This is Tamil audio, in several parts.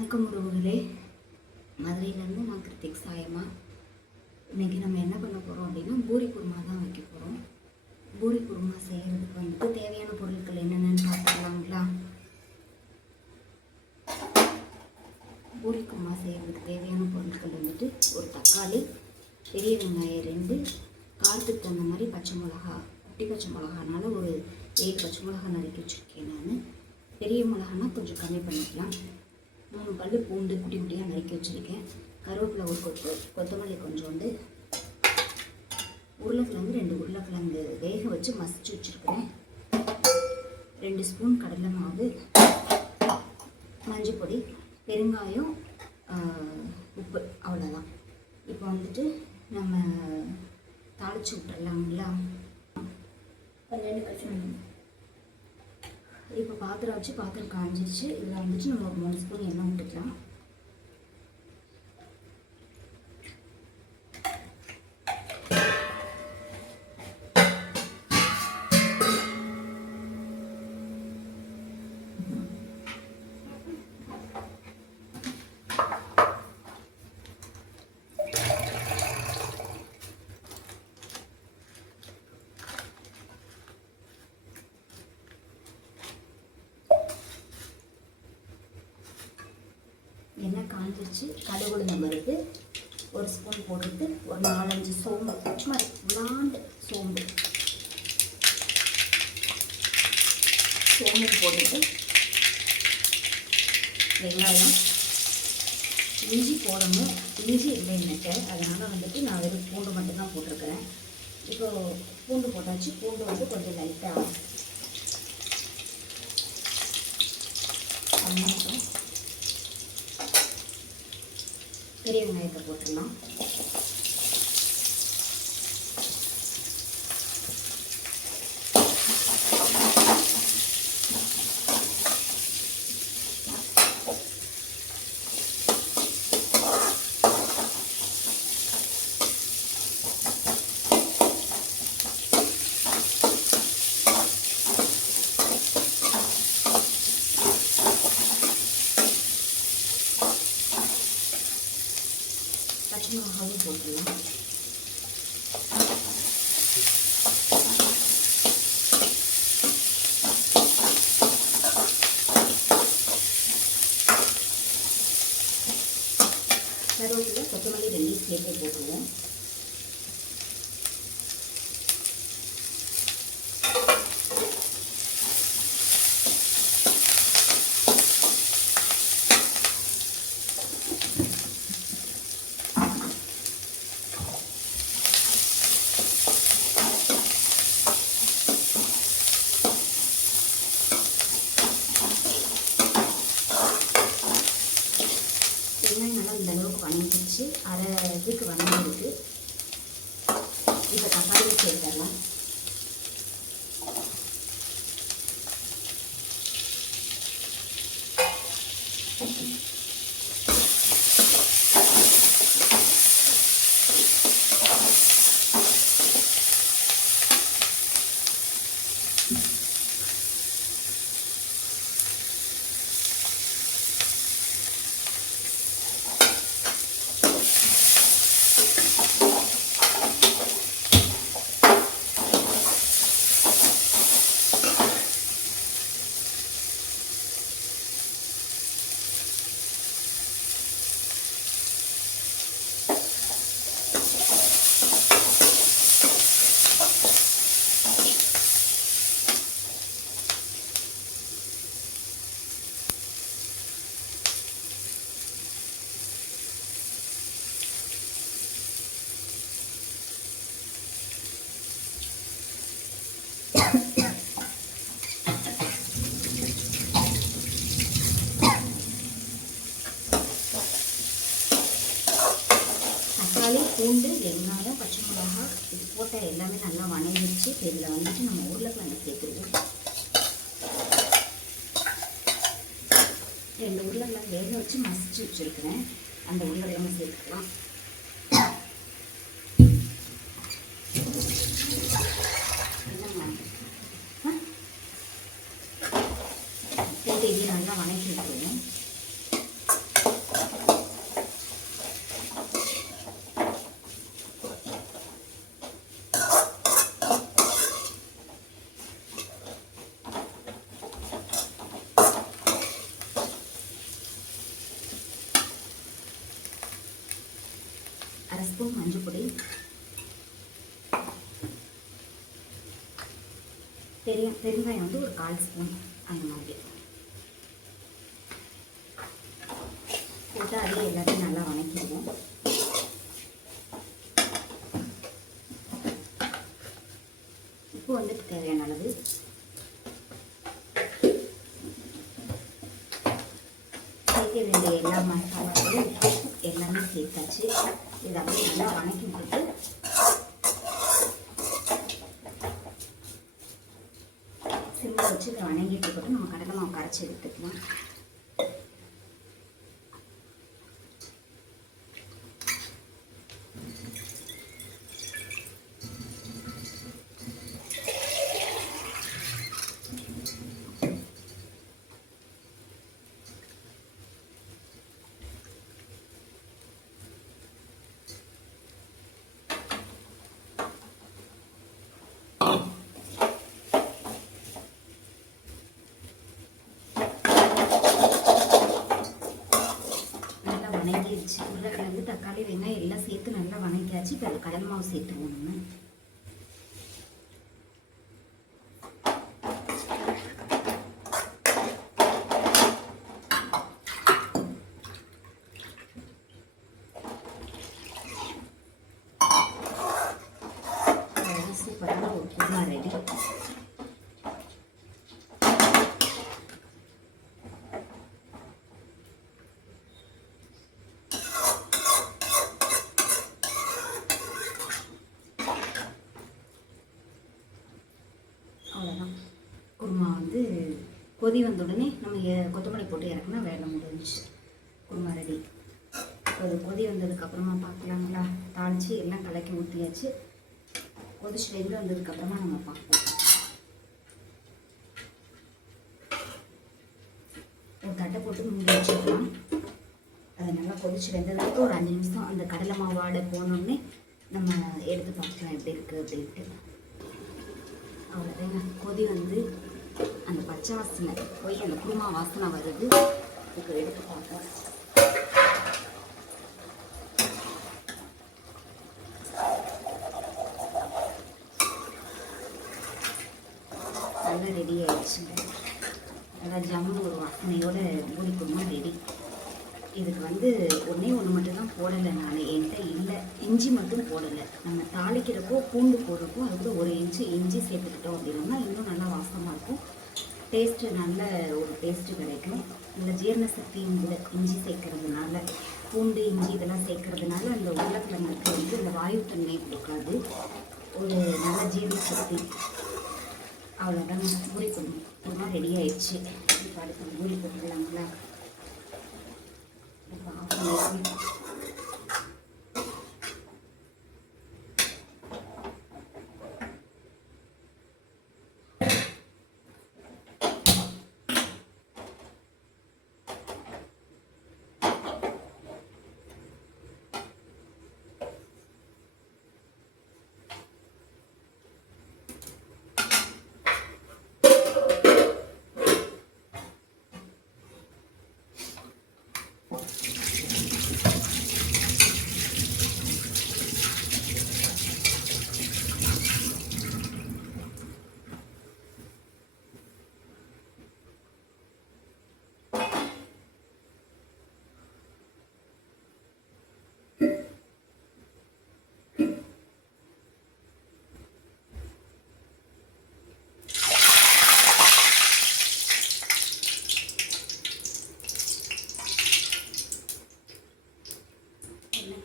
வணக்கம் உறவுகளே, மதுரையிலேருந்து நான் கிருத்திக் சாயம்மா. இன்றைக்கி நம்ம என்ன பண்ண போகிறோம் அப்படின்னா பூரி குருமா தான் வைக்க போகிறோம். பூரி குருமா செய்கிறதுக்கு வந்துட்டு தேவையான பொருட்கள் என்னென்னு பார்த்துக்கலாங்களா? பூரி குருமா செய்கிறதுக்கு தேவையான பொருட்கள் வந்துட்டு ஒரு தக்காளி, பெரிய வெங்காயம் 2, காரத்துக்கு தகுந்த மாதிரி பச்சை மிளகா, குட்டி பச்சை மிளகானால ஒரு 7 பச்சை மிளகா நறுக்கி வச்சுருக்கேன். நான் பெரிய மிளகானா கொஞ்சம் கம்மி பண்ணிக்கலாம். 3 பல்லு பூண்டு குட்டி குட்டியாக நறுக்கி வச்சுருக்கேன். கருவேப்பிலை ஒரு கொத்து, கொத்தமல்லி கொஞ்சோண்டு, உருளைக்கிழங்கு 2 உருளைக்கிழங்கு வேக வச்சு மசிச்சு வச்சுருக்கிறேன். 2 ஸ்பூன் கடலை மாவு, மஞ்சள் பொடி, பெருங்காயம், உப்பு, அவ்வளோதான். இப்போ வந்துட்டு நம்ம தாளித்து விட்டுறலாங்களா? 12 பச்சை. இப்போ பாத்திரம் வச்சு பாத்திரம் காஞ்சிருச்சு. இதில் வந்துட்டு நம்ம ஒரு 3 ஸ்பூன் எண்ணெய் விட்டுக்கலாம். எண்ணெய் காஞ்சிச்சு. கடுகு உளுந்தம் பருப்பு 1 ஸ்பூன் போட்டுட்டு ஒரு 4-5 சோம்பு, சும்மா விளாண்டு சோம்பு போட்டுட்டு வெங்காயம், இஞ்சி போடணும். இஞ்சி இல்லை என்கிட்ட, அதனால் வந்துட்டு நான் வெறும் பூண்டு மட்டும்தான் போட்டிருக்கிறேன். இப்போ பூண்டு போட்டாச்சு. பூண்டு வந்து கொஞ்சம் லைட்டாக பெரிய வெங்காயத்தை போட்டுடலாம். பச்சை மிளகாவும் போட்டுடலாம். கருவேப்பிலை, கொத்தமல்லி 2 சேர்த்து போட்டுருவோம். வெங்காயம் நல்லா இந்த அளவுக்கு வணங்கிடுச்சு. அரை இதுக்கு வணங்கிருக்கு. இப்போ தக்காளி சேர்த்துடலாம். தக்காளி, பூண்டு, வெங்காயம், பச்சை மிளகா இது போட்ட எல்லாமே நல்லா வணங்கிடுச்சு. இதில் வந்துட்டு நம்ம உருளைக்கிழங்கு சேர்த்துருவோம். 2 உருளைக்கிழங்கு வேக வச்சு மசிச்சு வச்சுருக்கிறேன். அந்த உருளைக்கிழங்கு சேர்த்துக்கலாம். போட்டு இதையும் நல்லா வணக்கி விட்டுருவோம். ஸ்பூன் மஞ்சள் பொடி, பெருங்காயம் வந்து ஒரு 1/4 ஸ்பூன் அந்த மாதிரி போட்டு அதே எல்லாத்தையும் நல்லா வதக்கிடுவோம். உப்பு வந்துட்டு தேவையான அளவு, சேர்க்க வேண்டிய எல்லா மசாலாக்களும் எல்லாமே சேர்த்தாச்சு. இதை அப்படியே நல்லா வதக்கி விட்டுட்டு சிம்மில் வச்சு இதை வணங்கிட்டு போட்டு நம்ம கடலை மாவு கரைச்சி எடுத்துக்கலாம். வணங்கிடுச்சு. உருளைக்கிழங்கு, தக்காளி, வெங்காயம் எல்லாம் சேர்த்து நல்லா வணங்கியாச்சு. இப்போ அது கடலை மாவு சேர்த்துருவோம். நம்ம சூப்பரான ஒரு குருமா ரெடி. அவ்வளோதான். குருமா வந்து கொதி வந்த உடனே நம்ம கொத்தமல்லி போட்டு இறக்குனா வேலை முடிஞ்சிச்சு. குருமா ரெடி. அது கொதி வந்ததுக்கப்புறமா பார்க்கலாங்களா? தாளித்து எல்லாம் கலக்கி ஊற்றியாச்சு. கொதிச்சு வெந்து வந்ததுக்கப்புறமா நம்ம பார்ப்போம். ஒரு தட்டை போட்டு மூடி வச்சுக்கலாம். அது நல்லா கொதிச்சு வெந்ததுக்கு ஒரு 5 நிமிஷம் அந்த கடலை மாவு வாடை போனோடனே நம்ம எடுத்து பார்க்கலாம் எப்படி இருக்குது அப்படின்ட்டு. அவ்வளோதாங்க. கொதி வந்து அந்த பச்சை வாசனை போய் அந்த குருமா வாசனை வருது. இப்போ எடுத்து பார்க்கலாம். நல்லா ரெடி ஆயிடுச்சுங்க. நல்லா ஜம்மு ஒரு வாசனையோட பூரி குருமா ரெடி. இதுக்கு வந்து ஒன்று மட்டும்தான் போடலை நான், என்கிட்ட இல்லை. இஞ்சி மட்டும் போடலை. நம்ம தாளிக்கிறப்போ பூண்டு போடுறப்போ அது கூட 1 இன்ச்சு இஞ்சி சேர்த்துக்கிட்டோம் அப்படின்னா இன்னும் நல்லா வாசமாக இருக்கும். டேஸ்ட்டு நல்ல ஒரு டேஸ்ட்டு கிடைக்கும். இந்த ஜீரண சக்தியும் கூட இஞ்சி சேர்க்கறதுனால, பூண்டு இஞ்சி இதெல்லாம் சேர்க்கறதுனால அந்த உருளைக்கிழங்குக்கு வந்து இந்த வாயு தன்மை கொடுக்காது. ஒரு நல்ல ஜீரண சக்தி. அவ்வளோதான். பூரி குருமா ரெடி ஆயிடுச்சு. இப்போ அடுத்து பூரி போட்டுக்கலாங்களா? இப்போ ஆஃப் பண்ணிடுவோம்.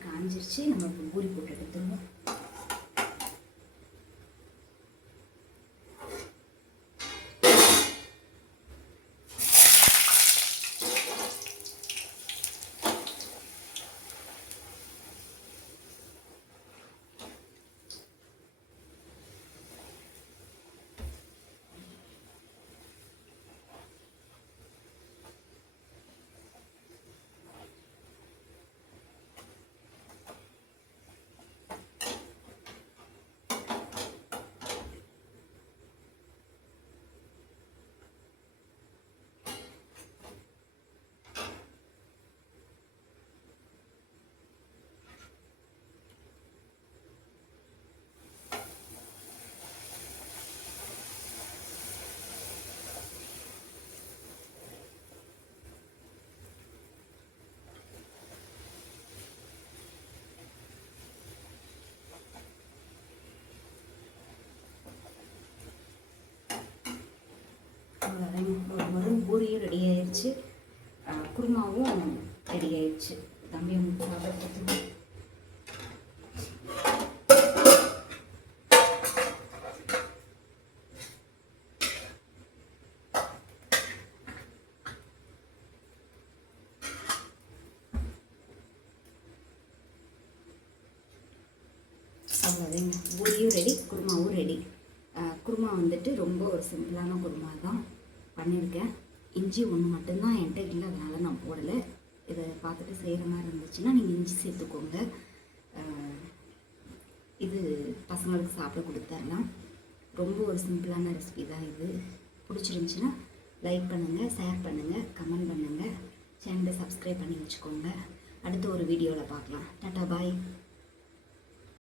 காஞ்சிருச்சு. நம்ம இப்போ பூரி போட்டு எடுத்துருவோம். அவ்வளோதான் பூரியும் ரெடி ஆயிடுச்சு, குருமாவும் ரெடி ஆயிடுச்சு. தம்பி வந்து சாப்பிட்றதுக்கு அவ்வளோதாங்க. பூரியும் ரெடி, குருமாவும் ரெடி. குருமா வந்துட்டு ரொம்ப ஒரு சிம்பிளான குருமா தான் பண்ணியிருக்கேன். இஞ்சி ஒன்று மட்டும்தான் என்கிட்ட இல்லை, அதனால் நான் போடலை. இதை பார்த்துட்டு செய்கிற மாதிரி இருந்துச்சுன்னா நீங்கள் இஞ்சி சேர்த்துக்கோங்க. இது பசங்களுக்கு சாப்பிட கொடுத்துர்லாம். ரொம்ப ஒரு சிம்பிளான ரெசிபி தான் இது. பிடிச்சிருந்துச்சின்னா லைக் பண்ணுங்கள், ஷேர் பண்ணுங்கள், கமெண்ட் பண்ணுங்கள், சேனலை சப்ஸ்கிரைப் பண்ணி வச்சுக்கோங்க. அடுத்த ஒரு வீடியோவில் பார்க்கலாம். டாட்டா பாய்.